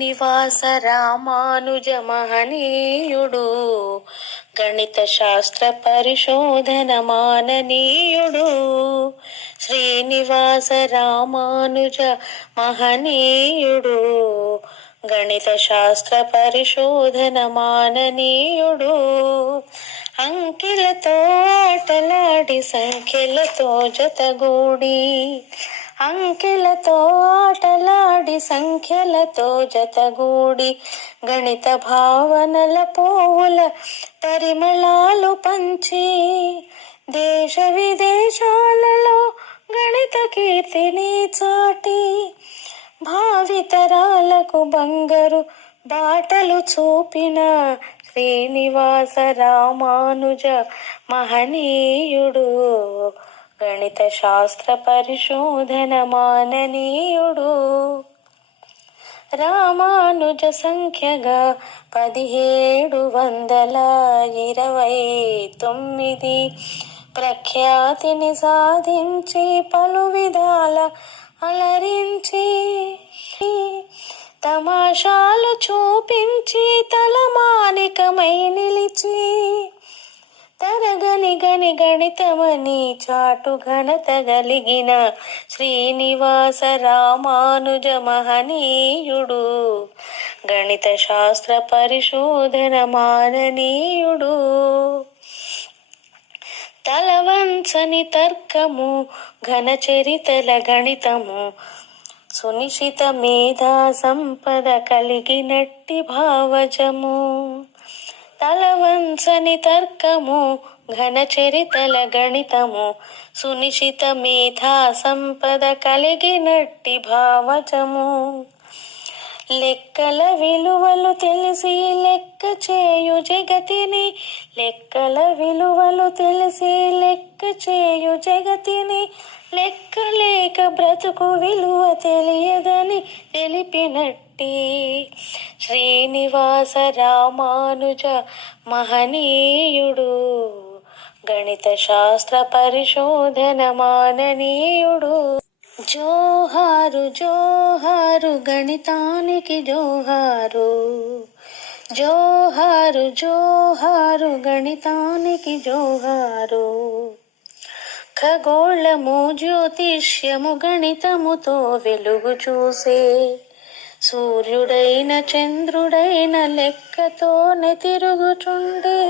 శ్రీనివాస రామానుజ మహనీయుడు, గణిత శాస్త్ర పరిశోధన మాననీయుడు. శ్రీనివాస రామానుజ మహనీయుడు, గణిత శాస్త్ర పరిశోధన మాననీయుడు. అంకెలతో ఆటలాడి సంఖ్యలతో జతగూడి, అంకెలతో ఆటలాడి సంఖ్యలతో జతగూడి, గణిత భావనల పోవుల పరిమళాలు పంచి, దేశ విదేశాలలో గణిత కీర్తిని చాటి, భావితరాలకు బంగారు బాటలు చూపిన శ్రీనివాస రామానుజ మహనీయుడు, గణిత శాస్త్ర పరిశోధన మాననీయుడు. రామానుజ సంఖ్యగా 1729 ప్రఖ్యాతిని సాధించి, పలు విధాల అలరించి, తమాషాలు చూపించి తలమానికమై నిలిచి, తరగని గణితమని చాటు ఘనత గలిగిన శ్రీనివాస రామానుజ మహనీయుడు, గణిత శాస్త్ర పరిశోధన మాననీయుడు. తలవంచని తర్కము, ఘన చరితల గణితము, సునిశిత మేధా సంపద కలిగినట్టి భావజము. తలవంచని తర్కము, ఘన చరితల గణితము, సునిశిత మేధా సంపద కలిగినట్టి భావజము. లెక్కల విలువలు తెలిసి లెక్క చేయు జగతిని, లెక్కల విలువలు తెలిసి లెక్క చేయు జగతిని, లెక్క లేక బ్రతుకు విలువ తెలియదని తెలిపినట్టి శ్రీనివాస రామానుజ మహనీయుడు, గణిత శాస్త్ర పరిశోధన మాననీయుడు. జోహారు జోహారు గణితానికి జోహారు, జోహారు జోహారు గణితానికి జోహారు. ఖగోళము జ్యోతిష్యము గణితముతో వెలుగు చూసే, సూర్యుడైన చంద్రుడైన లెక్కతోనే తిరుగుచుండే.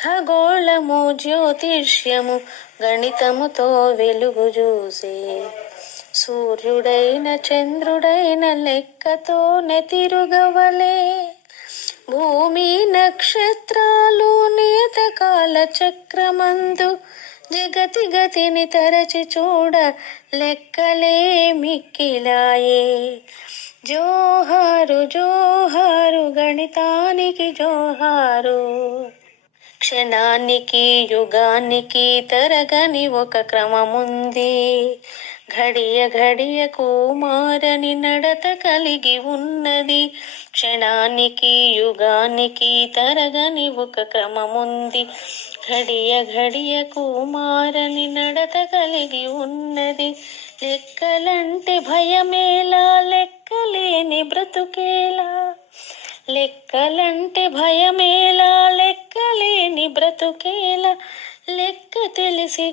ఖగోళము జ్యోతిష్యము గణితముతో వెలుగు చూసే, సూర్యుడైన చంద్రుడైన లెక్కతోనే తిరుగవలే. భూమి నక్షత్రాలు నియత కాల చక్రమందు జగతి గతిని తరచి చూడ లెక్కలే మిక్కిలాయే. జోహారు జోహారు గణితానికి జోహారు. క్షణానికి యుగానికి తరగని ఒక క్రమముంది, ఘడియ ఘడియకు మారని నడత కలిగి ఉన్నది. క్షణానికి యుగానికి తరగని ఒక క్రమముంది, ఘడియ ఘడియకు మారని నడత కలిగి ఉన్నది. లెక్కలంటే భయమేలా, లెక్కలేని బ్రతుకేలా. లెక్కలంటే భయమేలా, లెక్కలేని బ్రతుకేలా. లెక్క తెలిసి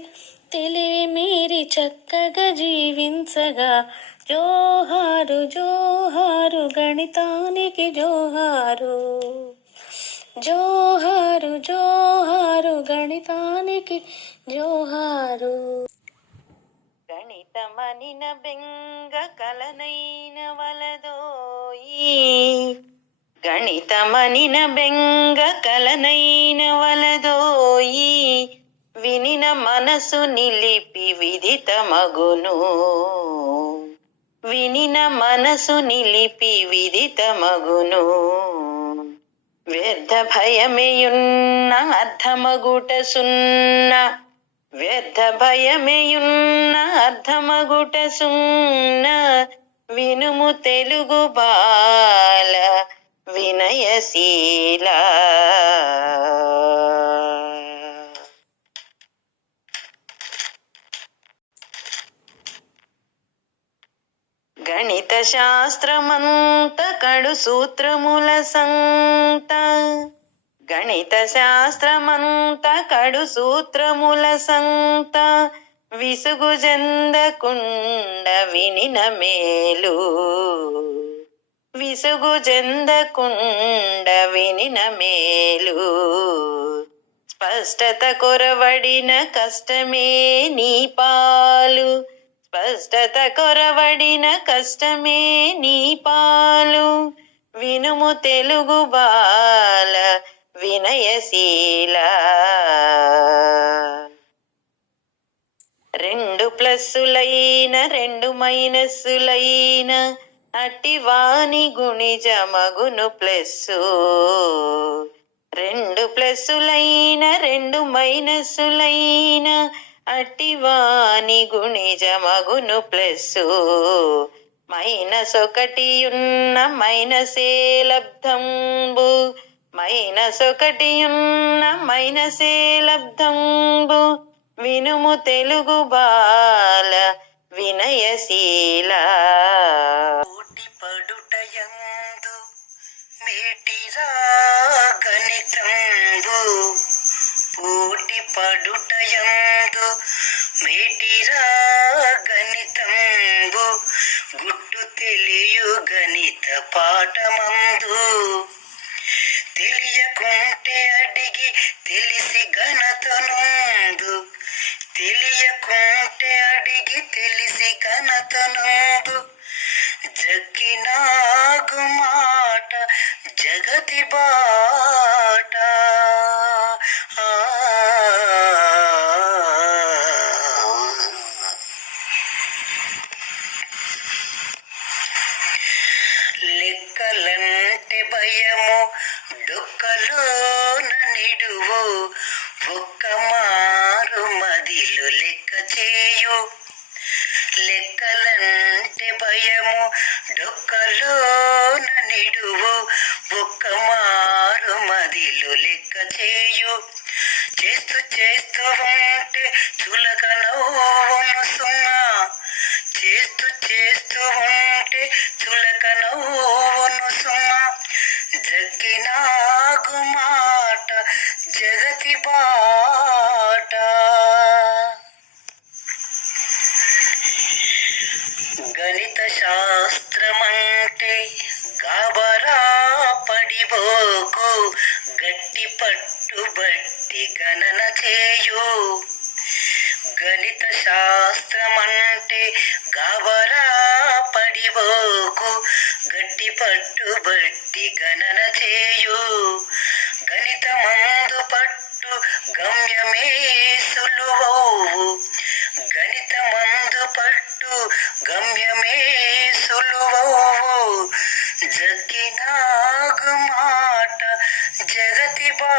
తెలివి మీరి చక్కగా జీవించగా. జోహారు జోహారు గణితానికి జోహారు, జోహారు జోహారు గణితానికి జోహారు. గణితమనిన బెంగ కలనైన వలదోయి, గణితమనిన బెంగ కలనైన వలదోయి. వినిన మనసు నిలిపి విదితమగును, వినిన మనసు నిలిపి విదితమగును. వ్యర్థ భయమేయున్న అర్థమగుట సున్న, వ్యర్థ భయమేయున్న అర్థమగుట సున్న. వినుము తెలుగు బాల వినయశీల. గణిత శాస్త్రమంత కడు సూత్రముల సంత, గణిత శాస్త్రమంత కడు సూత్రముల సంత, విసుగు చెందకుండ వినిన మేలు, విసుగు చెందకుండ వినిన మేలు. స్పష్టత కొరవడిన కష్టమే నీ పాలు, స్పష్టత కొరవడిన కష్టమే నీ పాలు, వినుము తెలుగు బాల వినయశీల. 2 ప్లస్సులైన 2 మైనస్సులైన అట్టివాని గుణిజమగును ప్లస్సు, 2 ప్లస్సులైన 2 మైనస్సులైన అట్టివాని గుణిజమగును ప్లస్సు. -1 మైనసే లబ్ధంబు, -1 మైనసే లబ్ధంబు, వినుము తెలుగు బాల వినయశీల. పోటీ పడుటయందు మేటిరా గణితంబు, పోటీ పడుటయందు మేటిరా గణితంబు, గుట్టు తెలియు గణిత పాఠమందు, తెలియకుంటే అడిగి తెలిసి ఘనతనుందు, తెలియకుంటే అడిగి తెలిసి ఘనతనుందు, జగ్గినాగు మాట జగతి బాట. లెక్కలంటే భయము డొక్కలోన నిడువు, ఒక్క మారు మదిలో లెక్క చేయు. లెక్కలంటే భయము డొక్కలోన నిడువు, ఒక్క మారు మదిలో లెక్క చేయు. చేస్తూ చేస్తూ ఉంటే చులక నవ్వును సుమా, చేస్తూ చేస్తూ ఉంటే చులక నవ్వును సుమా, జగ్గినాగు మాట జగతి బాట. గణిత శాస్త్రమంటే గాబరా పడిబోకు, గట్టి పట్టుబట్టి గణన చేయు. గణిత శాస్త్రమంటే గాబరా పడిబోకు, గట్టి పట్టుబట్టి గణన చేయు. గణితమందు పట్టు గమ్యమే సులువవు, గణితమందు పట్టు గమ్యమే సులువవు, జగ్గినాగు మాట జగతి బా